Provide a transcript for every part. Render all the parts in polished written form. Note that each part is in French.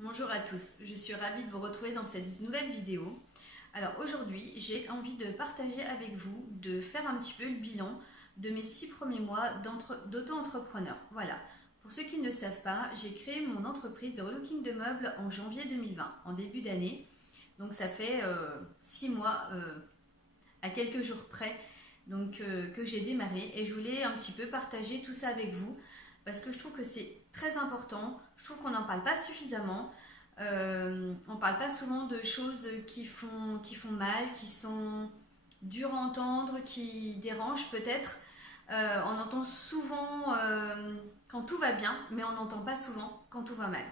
Bonjour à tous, je suis ravie de vous retrouver dans cette nouvelle vidéo. Alors aujourd'hui, j'ai envie de partager avec vous, de faire un petit peu le bilan de mes 6 premiers mois d'auto-entrepreneur. Voilà, pour ceux qui ne le savent pas, j'ai créé mon entreprise de relooking de meubles en janvier 2020, en début d'année. Donc ça fait 6 mois à quelques jours près que j'ai démarré et je voulais un petit peu partager tout ça avec vous parce que je trouve que c'est très important. Je trouve qu'on n'en parle pas suffisamment. On ne parle pas souvent de choses qui font mal, qui sont dures à entendre, qui dérangent peut-être. On entend souvent quand tout va bien, mais on n'entend pas souvent quand tout va mal.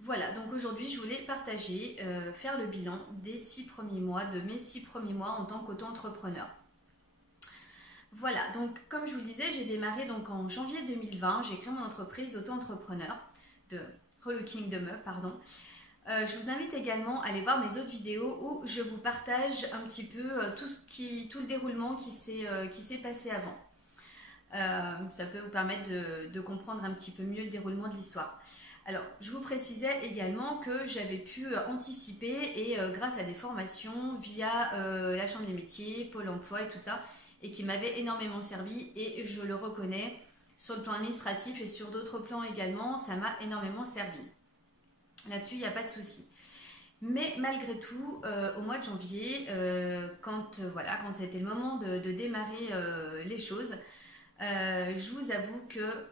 Voilà, donc aujourd'hui je voulais partager, faire le bilan des 6 premiers mois, de mes 6 premiers mois en tant qu'auto-entrepreneur. Voilà, donc comme je vous le disais, j'ai démarré donc en janvier 2020, j'ai créé mon entreprise d'auto-entrepreneur, de relooking de meubles, pardon. Je vous invite également à aller voir mes autres vidéos où je vous partage un petit peu tout le déroulement qui s'est passé avant. Ça peut vous permettre de comprendre un petit peu mieux le déroulement de l'histoire. Alors, je vous précisais également que j'avais pu anticiper et grâce à des formations via la Chambre des métiers, Pôle emploi et tout ça, et qui m'avait énormément servi et je le reconnais sur le plan administratif et sur d'autres plans également, ça m'a énormément servi. Là-dessus, il n'y a pas de souci. Mais malgré tout, au mois de janvier, quand c'était le moment de démarrer les choses, je vous avoue que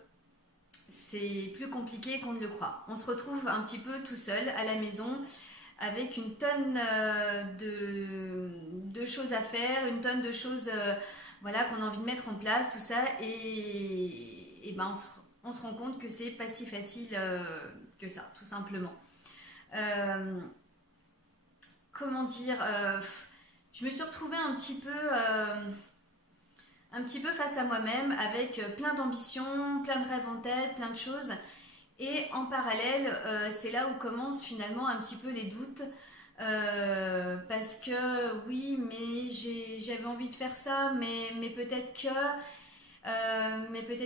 c'est plus compliqué qu'on ne le croit. On se retrouve un petit peu tout seul à la maison avec une tonne de choses à faire, une tonne de choses qu'on a envie de mettre en place, tout ça, et ben on se rend compte que c'est pas si facile que ça, tout simplement. Comment dire, je me suis retrouvée un petit peu face à moi-même avec plein d'ambitions, plein de rêves en tête, plein de choses. Et en parallèle, c'est là où commencent finalement un petit peu les doutes. Parce que oui, mais j'avais envie de faire ça, mais peut-être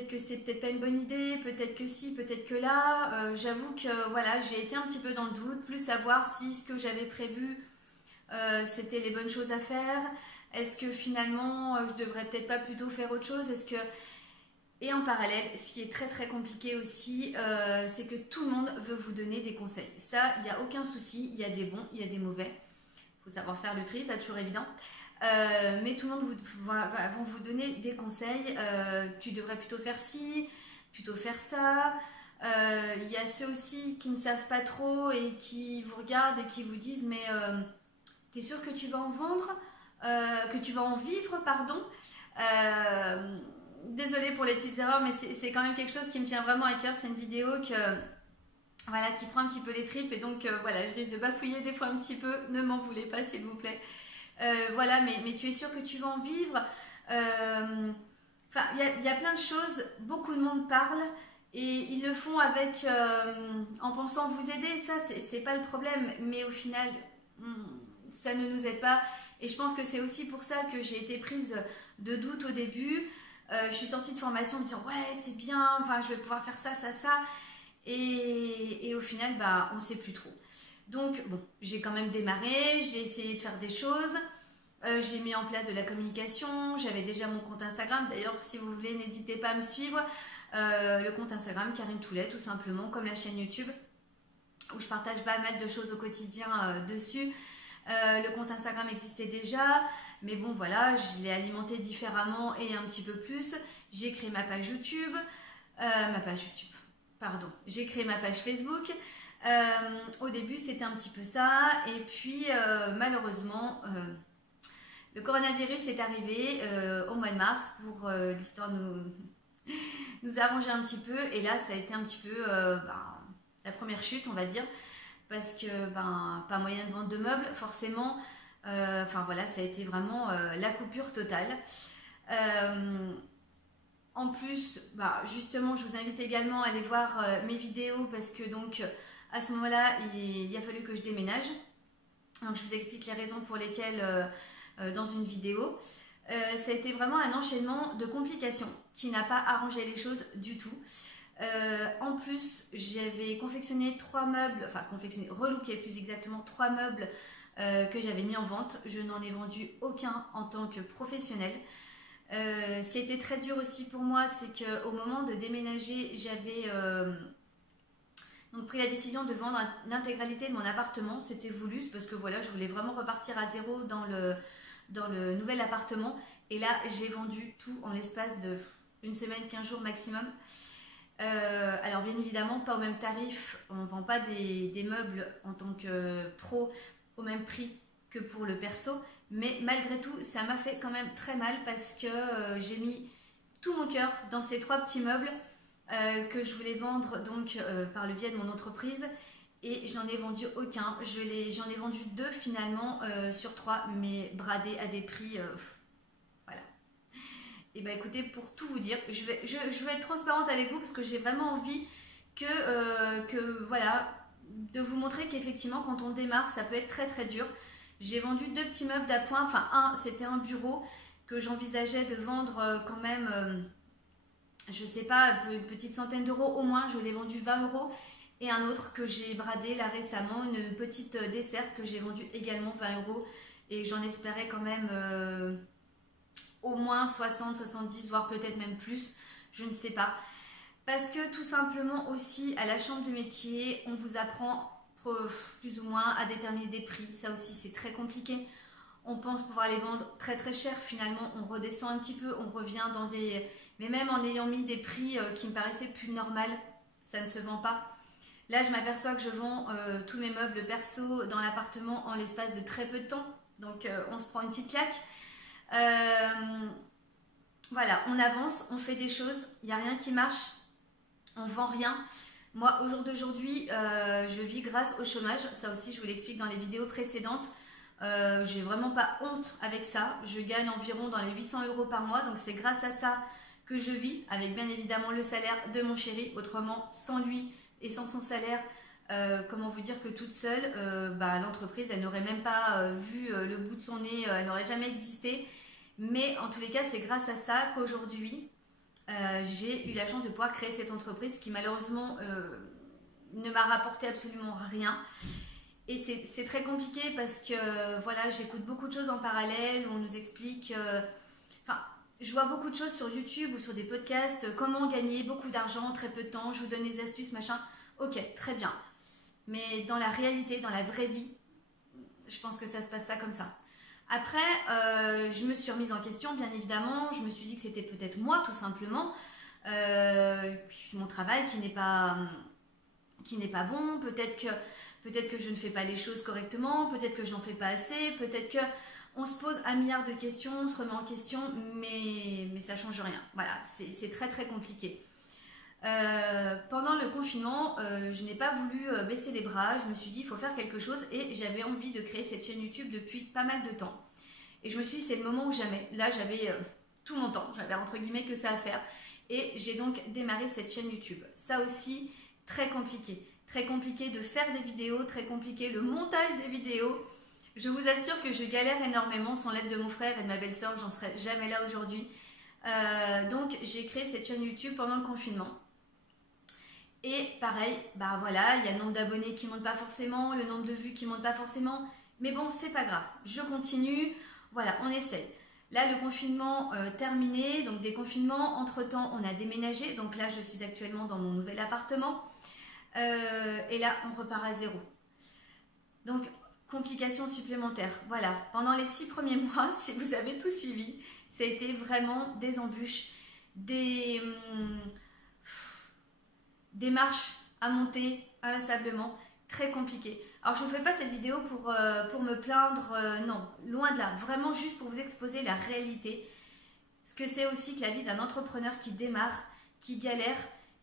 que c'est peut-être pas une bonne idée, peut-être que si, peut-être que là. J'avoue que voilà, j'ai été un petit peu dans le doute, plus savoir si ce que j'avais prévu c'était les bonnes choses à faire. Est-ce que finalement je devrais peut-être pas plutôt faire autre chose? Et en parallèle, ce qui est très très compliqué aussi, c'est que tout le monde veut vous donner des conseils. Ça, il n'y a aucun souci, il y a des bons, il y a des mauvais. Il faut savoir faire le tri, pas toujours évident. Mais tout le monde va vous donner des conseils. Tu devrais plutôt faire ci, plutôt faire ça. Il y a ceux aussi qui ne savent pas trop et qui vous regardent et qui vous disent mais t'es sûr que tu vas en vendre, que tu vas en vivre, pardon. Désolée pour les petites erreurs, mais c'est quand même quelque chose qui me tient vraiment à cœur. C'est une vidéo qui prend un petit peu les tripes et donc je risque de bafouiller des fois un petit peu. Ne m'en voulez pas, s'il vous plaît. Mais tu es sûr que tu vas en vivre. Il y a plein de choses. Beaucoup de monde parle et ils le font en pensant vous aider. Ça, c'est pas le problème, mais au final, ça ne nous aide pas. Et je pense que c'est aussi pour ça que j'ai été prise de doute au début. Je suis sortie de formation en me disant ouais c'est bien, je vais pouvoir faire ça, ça, ça. Et au final, on ne sait plus trop. Donc bon, j'ai quand même démarré, j'ai essayé de faire des choses. J'ai mis en place de la communication, j'avais déjà mon compte Instagram. D'ailleurs, si vous voulez, n'hésitez pas à me suivre. Le compte Instagram, Karine Toulet, tout simplement, comme la chaîne YouTube, où je partage pas mal de choses au quotidien dessus. Le compte Instagram existait déjà, mais bon voilà, je l'ai alimenté différemment et un petit peu plus. J'ai créé ma page YouTube, j'ai créé ma page Facebook. Au début c'était un petit peu ça, et puis malheureusement le coronavirus est arrivé au mois de mars pour l'histoire nous arranger un petit peu, et là ça a été un petit peu la première chute, on va dire. Parce que pas moyen de vendre de meubles forcément, ça a été vraiment la coupure totale. En plus, justement, je vous invite également à aller voir mes vidéos parce que donc à ce moment-là, il a fallu que je déménage. Donc je vous explique les raisons pour lesquelles dans une vidéo. Ça a été vraiment un enchaînement de complications qui n'a pas arrangé les choses du tout. En plus, j'avais confectionné 3 meubles, enfin confectionné, relooké plus exactement 3 meubles que j'avais mis en vente. Je n'en ai vendu aucun en tant que professionnel. Ce qui a été très dur aussi pour moi, c'est qu'au moment de déménager, j'avais donc pris la décision de vendre l'intégralité de mon appartement. C'était voulu parce que voilà, je voulais vraiment repartir à zéro dans le nouvel appartement. Et là, j'ai vendu tout en l'espace de une semaine, 15 jours maximum. Alors bien évidemment, pas au même tarif. On ne vend pas des meubles en tant que pro au même prix que pour le perso. Mais malgré tout, ça m'a fait quand même très mal parce que j'ai mis tout mon cœur dans ces 3 petits meubles que je voulais vendre donc par le biais de mon entreprise, et je n'en ai vendu aucun. J'en ai vendu 2 finalement sur 3, mais bradés à des prix voilà. Et bah écoutez, pour tout vous dire, je vais être transparente avec vous parce que j'ai vraiment envie que voilà, de vous montrer qu'effectivement quand on démarre ça peut être très très dur. J'ai vendu 2 petits meubles d'appoint, enfin c'était un bureau que j'envisageais de vendre quand même, je sais pas, une petite centaine d'euros au moins, je l'ai vendu 20 €, et un autre que j'ai bradé là récemment, une petite desserte que j'ai vendue également 20 €, et j'en espérais quand même au moins 60, 70, voire peut-être même plus, je ne sais pas. Parce que tout simplement aussi à la chambre de métier, on vous apprend plus ou moins à déterminer des prix. Ça aussi c'est très compliqué. On pense pouvoir les vendre très très cher, finalement on redescend un petit peu, on revient dans des... Mais même en ayant mis des prix qui me paraissaient plus normales, ça ne se vend pas. Là je m'aperçois que je vends tous mes meubles perso dans l'appartement en l'espace de très peu de temps. Donc on se prend une petite claque. Voilà, on avance, on fait des choses, il n'y a rien qui marche, on vend rien. Moi, au jour d'aujourd'hui, je vis grâce au chômage. Ça aussi, je vous l'explique dans les vidéos précédentes. J'ai vraiment pas honte avec ça. Je gagne environ dans les 800 € par mois. Donc, c'est grâce à ça que je vis, avec bien évidemment le salaire de mon chéri. Autrement, sans lui et sans son salaire, comment vous dire que toute seule, l'entreprise, elle n'aurait même pas vu le bout de son nez, elle n'aurait jamais existé. Mais en tous les cas, c'est grâce à ça qu'aujourd'hui, j'ai eu la chance de pouvoir créer cette entreprise qui malheureusement ne m'a rapporté absolument rien. Et c'est très compliqué parce que voilà, j'écoute beaucoup de choses en parallèle où on nous explique... je vois beaucoup de choses sur YouTube ou sur des podcasts, comment gagner beaucoup d'argent en très peu de temps, je vous donne des astuces, machin. Ok, très bien. Mais dans la réalité, dans la vraie vie, je pense que ça se passe pas comme ça. Après, je me suis remise en question, bien évidemment. Je me suis dit que c'était peut-être moi, tout simplement. Mon travail qui n'est pas bon. Peut-être que je ne fais pas les choses correctement. Peut-être que je n'en fais pas assez. Peut-être qu'on se pose 1 milliard de questions, on se remet en question, mais ça ne change rien. Voilà, c'est très très compliqué. Pendant le confinement, je n'ai pas voulu baisser les bras. Je me suis dit il faut faire quelque chose, et j'avais envie de créer cette chaîne YouTube depuis pas mal de temps. Et je me suis dit c'est le moment ou jamais. Là j'avais tout mon temps, j'avais entre guillemets que ça à faire, et j'ai donc démarré cette chaîne YouTube. Ça aussi très compliqué de faire des vidéos, très compliqué le montage des vidéos. Je vous assure que je galère énormément. Sans l'aide de mon frère et de ma belle-sœur, j'en serais jamais là aujourd'hui. Donc j'ai créé cette chaîne YouTube pendant le confinement. Et pareil, voilà, il y a le nombre d'abonnés qui ne monte pas forcément, le nombre de vues qui ne monte pas forcément. Mais bon, c'est pas grave, je continue, voilà, on essaye. Là, le confinement terminé, donc déconfinement. Entre-temps, on a déménagé. Donc là, je suis actuellement dans mon nouvel appartement. Et là, on repart à zéro. Donc, complications supplémentaires. Voilà, pendant les 6 premiers mois, si vous avez tout suivi, ça a été vraiment des embûches, des marches à monter inlassablement, très compliquées. Alors je ne vous fais pas cette vidéo pour me plaindre, non, loin de là, vraiment juste pour vous exposer la réalité, ce que c'est aussi que la vie d'un entrepreneur qui démarre, qui galère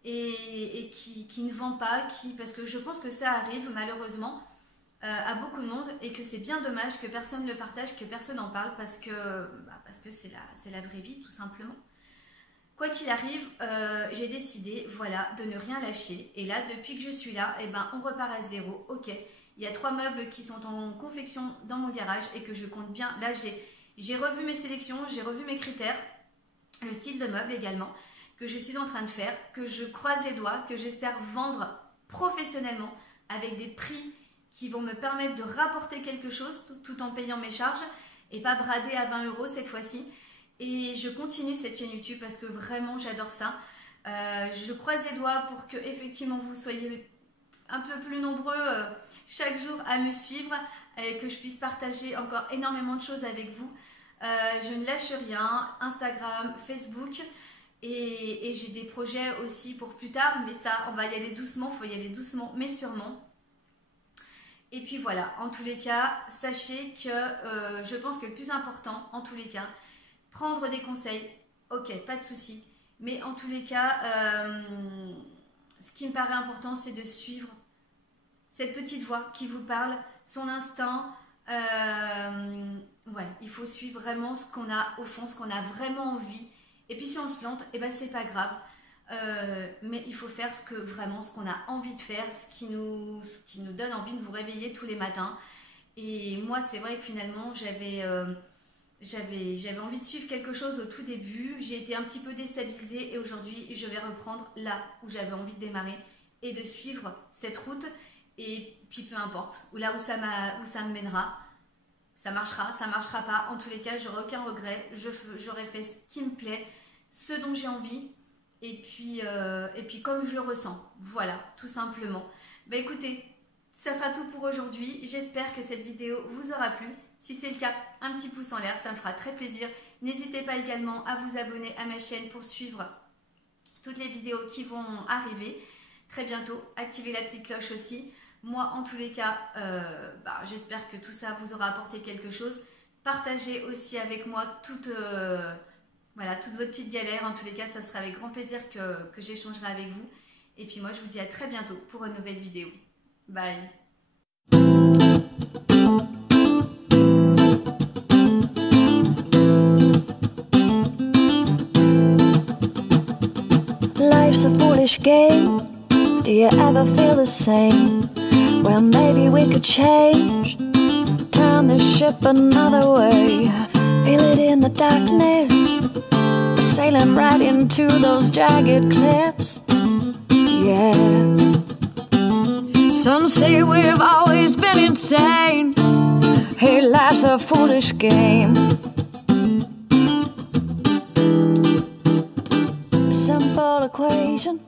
et qui ne vend pas, parce que je pense que ça arrive malheureusement à beaucoup de monde, et que c'est bien dommage que personne ne le partage, que personne n'en parle, parce que c'est la vraie vie tout simplement. Quoi qu'il arrive, j'ai décidé, voilà, de ne rien lâcher. Et là, depuis que je suis là, on repart à zéro. Ok, il y a 3 meubles qui sont en confection dans mon garage et que je compte bien. Là, j'ai revu mes sélections, j'ai revu mes critères, le style de meuble également, que je suis en train de faire, que je croise les doigts, que j'espère vendre professionnellement avec des prix qui vont me permettre de rapporter quelque chose tout en payant mes charges et pas brader à 20 € cette fois-ci. Et je continue cette chaîne YouTube parce que vraiment j'adore ça. Je croise les doigts pour que effectivement vous soyez un peu plus nombreux chaque jour à me suivre et que je puisse partager encore énormément de choses avec vous. Je ne lâche rien, Instagram, Facebook et j'ai des projets aussi pour plus tard, mais ça on va y aller doucement, il faut y aller doucement mais sûrement. Et puis voilà, en tous les cas, sachez que je pense que le plus important, en tous les cas, prendre des conseils, ok, pas de souci. Mais en tous les cas, ce qui me paraît important, c'est de suivre cette petite voix qui vous parle, son instinct. Ouais, il faut suivre vraiment ce qu'on a au fond, ce qu'on a vraiment envie. Et puis si on se plante, eh ben, c'est pas grave. Mais il faut faire vraiment ce qu'on a envie de faire, ce qui nous donne envie de vous réveiller tous les matins. Et moi, c'est vrai que finalement, j'avais envie de suivre quelque chose au tout début. J'ai été un petit peu déstabilisée et aujourd'hui, je vais reprendre là où j'avais envie de démarrer et de suivre cette route. Et puis peu importe, là où ça me mènera, ça marchera pas. En tous les cas, j'aurai aucun regret. J'aurai fait ce qui me plaît, ce dont j'ai envie. Et puis comme je le ressens, voilà, tout simplement. Bah écoutez, ça sera tout pour aujourd'hui. J'espère que cette vidéo vous aura plu. Si c'est le cas, un petit pouce en l'air, ça me fera très plaisir. N'hésitez pas également à vous abonner à ma chaîne pour suivre toutes les vidéos qui vont arriver très bientôt. Activez la petite cloche aussi. Moi, en tous les cas, j'espère que tout ça vous aura apporté quelque chose. Partagez aussi avec moi toute votre petite galère. En tous les cas, ça sera avec grand plaisir que j'échangerai avec vous. Et puis moi, je vous dis à très bientôt pour une nouvelle vidéo. Bye! Life's a foolish game. Do you ever feel the same? Well, maybe we could change, turn the ship another way. Feel it in the darkness, we're sailing right into those jagged cliffs. Yeah. Some say we've always been insane. Hey, life's a foolish game. Simple equation.